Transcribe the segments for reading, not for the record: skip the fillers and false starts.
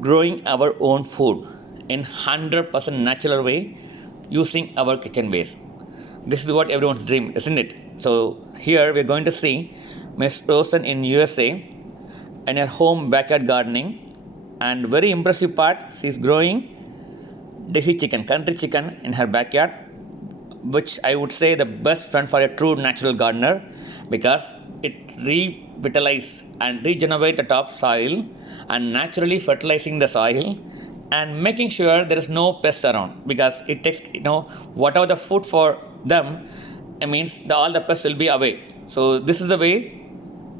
growing our own food in 100% natural way using our kitchen waste. This is what everyone's dream, isn't it? So here we're going to see Miss Rosen in USA in her home backyard gardening, and very impressive part, she's growing desi chicken, country chicken in her backyard, which I would say the best friend for a true natural gardener because it revitalizes and regenerates the top soil and naturally fertilizing the soil and making sure there is no pests around because it takes whatever the food for them, it means all the pests will be away. So this is the way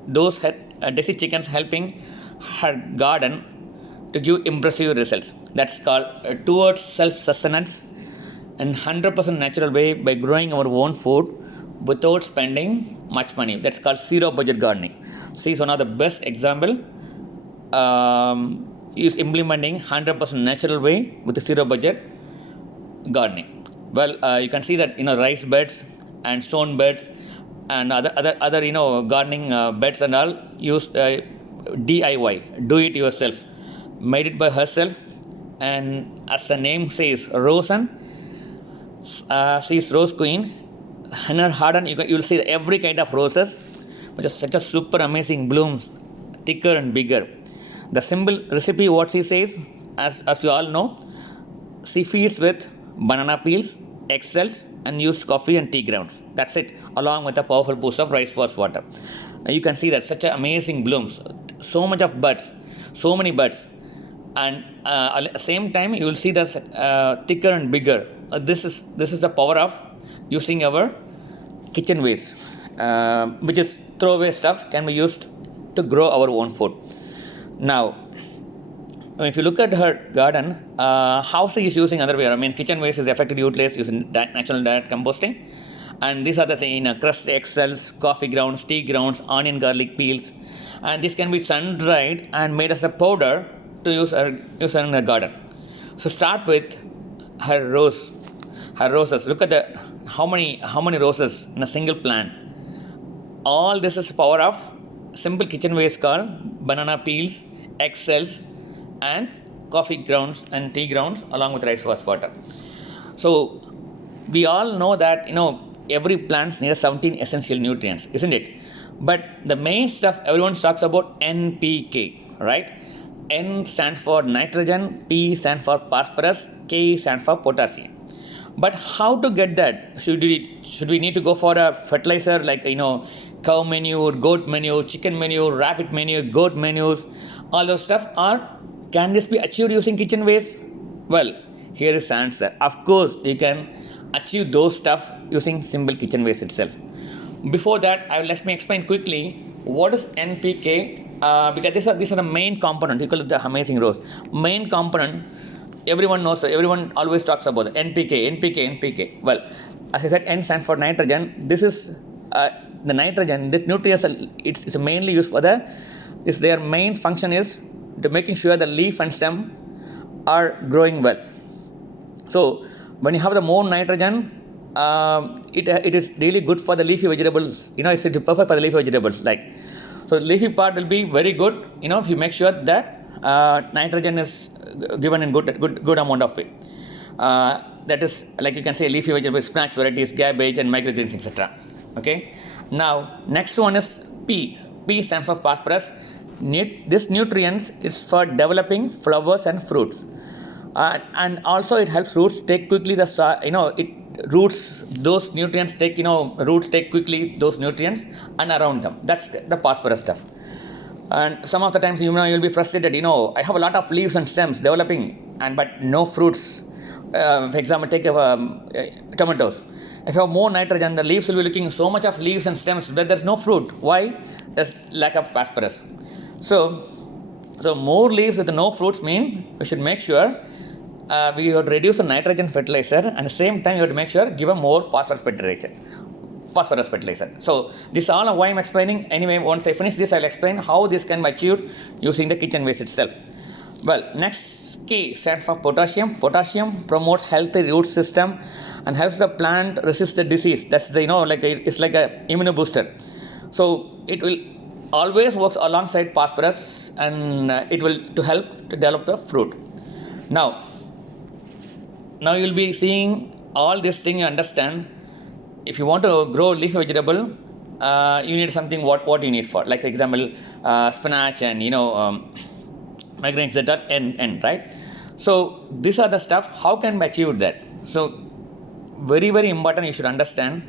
those desi chickens helping her garden to give impressive results. That's called towards self-sustenance in 100% natural way by growing our own food without spending much money. That's called zero budget gardening. See, it's one of the best example is implementing 100% natural way with a zero budget gardening. Well, you can see that rice beds and stone beds and other gardening beds and all use DIY, do it yourself, made it by herself, and as the name says, Rosen, she is rose queen. In her garden, you'll see every kind of roses, which is such a super amazing blooms, thicker and bigger. The simple recipe, what she says, as you all know, she feeds with banana peels, eggshells, and used coffee and tea grounds. That's it, along with a powerful boost of rice wash water. You can see that such amazing blooms, so much of buds, so many buds, and at the same time you will see that thicker and bigger. This is the power of using our kitchen waste, which is throwaway stuff can be used to grow our own food. Now, if you look at her garden, how she is using other way. I mean, kitchen waste is effectively utilized using natural diet composting, and these are the things: crushed eggshells, coffee grounds, tea grounds, onion, garlic peels, and this can be sun dried and made as a powder to use in her garden. So start with her roses. Look at how many roses in a single plant. All this is power of simple kitchen waste called banana peels, eggshells, and coffee grounds and tea grounds along with rice wash water. So we all know that every plant needs 17 essential nutrients, isn't it? But the main stuff everyone talks about NPK, right? N stands for nitrogen, P stands for phosphorus, K stands for potassium. But how to get that? Should we need to go for a fertilizer like cow manure, goat manure, chicken manure, rabbit manure, goat manures, all those stuff, or can this be achieved using kitchen waste? Well, here is the answer. Of course, you can achieve those stuff using simple kitchen waste itself. Before that, let me explain quickly what is NPK. Because these are the main component. You call it the amazing rose. Main component, everyone knows. Everyone always talks about the NPK. Well, as I said, N stands for nitrogen. This is the nitrogen. The nutrients. It's mainly used for their main function is to making sure the leaf and stem are growing well. So when you have the more nitrogen, it is really good for the leafy vegetables. It's perfect for the leafy vegetables like. So the leafy part will be very good, if you make sure that nitrogen is given in good amount of it. That is, like you can say, leafy vegetables, spinach varieties, cabbage, and microgreens, etc. Okay. Now, next one is P. P stands for phosphorus. This nutrients is for developing flowers and fruits, and also it helps roots take quickly those nutrients roots take quickly those nutrients and around them. That's the phosphorus stuff. And some of the times you'll be frustrated. I have a lot of leaves and stems developing, but no fruits. For example, take tomatoes. If you have more nitrogen, the leaves will be looking so much of leaves and stems, but there's no fruit. Why? There's lack of phosphorus. So more leaves with no fruits mean we should make sure we have to reduce the nitrogen fertilizer, and at the same time you have to make sure give a more phosphorus fertilizer. So this is all why I'm explaining. Anyway, once I finish this, I'll explain how this can be achieved using the kitchen waste itself. Well, next K stands for potassium. Potassium promotes healthy root system and helps the plant resist the disease. That's it's like a immunobooster. So it will always works alongside phosphorus, and it will to help to develop the fruit. Now you'll be seeing all this thing. You understand, if you want to grow leafy vegetable, you need something. What you need for, like example, spinach and migraines that are end, right? So these are the stuff. How can we achieve that? So very very important. You should understand.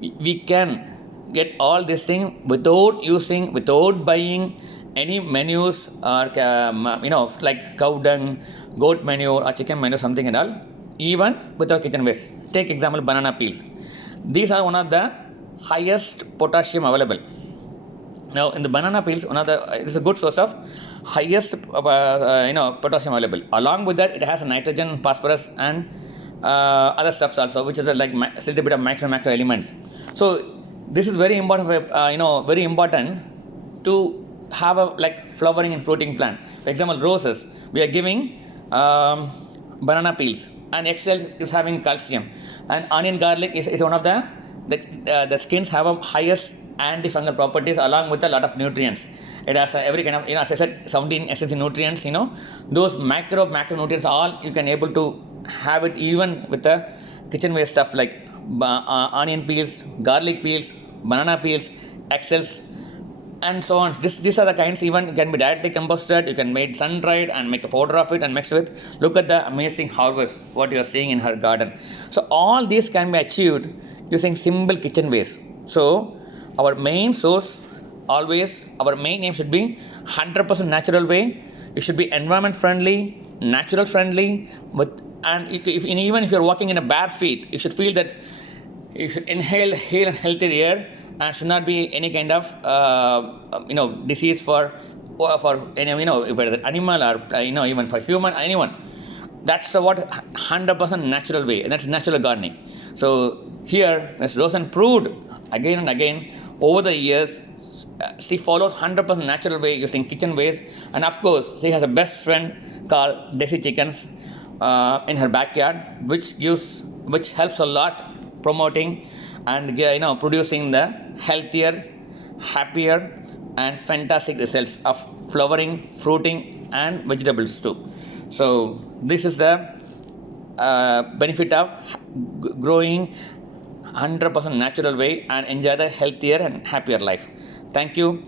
We can get all this thing without buying any menus or like cow dung, goat manure or chicken manure, something and all. Even with our kitchen waste. Take example, banana peels. These are one of the highest potassium available. Now in the banana peels, it's a good source of highest potassium available. Along with that, it has a nitrogen, phosphorus, and other stuffs also, which is like a little bit of macro elements. So this is very important. Very important to have a like flowering and fruiting plant. For example, roses, we are giving banana peels, and eggshells is having calcium, and onion garlic is one of the skins have a highest antifungal properties along with a lot of nutrients. It has every kind of, as I said, 17 essential nutrients. Those macro nutrients, all you can able to have it even with the kitchen waste stuff like onion peels, garlic peels, banana peels, eggshells, and so on. These are the kinds even can be directly composted. You can make sun dried and make a powder of it and mix with. Look at the amazing harvest what you are seeing in her garden. So all these can be achieved using simple kitchen waste. So our main source always, our main aim should be 100% natural way. It should be environment friendly, natural friendly, and even if you're walking in a bare feet, you should feel that you should inhale and healthy air, and should not be any kind of disease for any if it's an animal or even for human, anyone. That's the 100% natural way, and that's natural gardening. So here Ms. Rosen proved again and again over the years. She follows 100% natural way using kitchen waste, and of course she has a best friend called Desi Chickens in her backyard, which helps a lot promoting and producing the healthier, happier, and fantastic results of flowering, fruiting, and vegetables too. So this is the benefit of growing 100% natural way and enjoy the healthier and happier life. Thank you.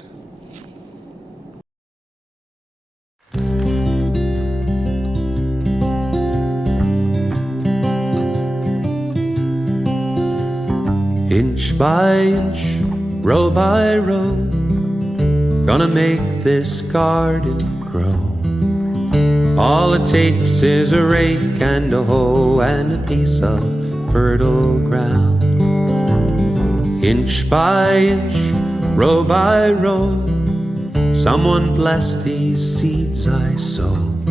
Inch by inch, row by row, gonna make this garden grow. All it takes is a rake and a hoe and a piece of fertile ground. Inch by inch, row by row, someone bless these seeds I sow.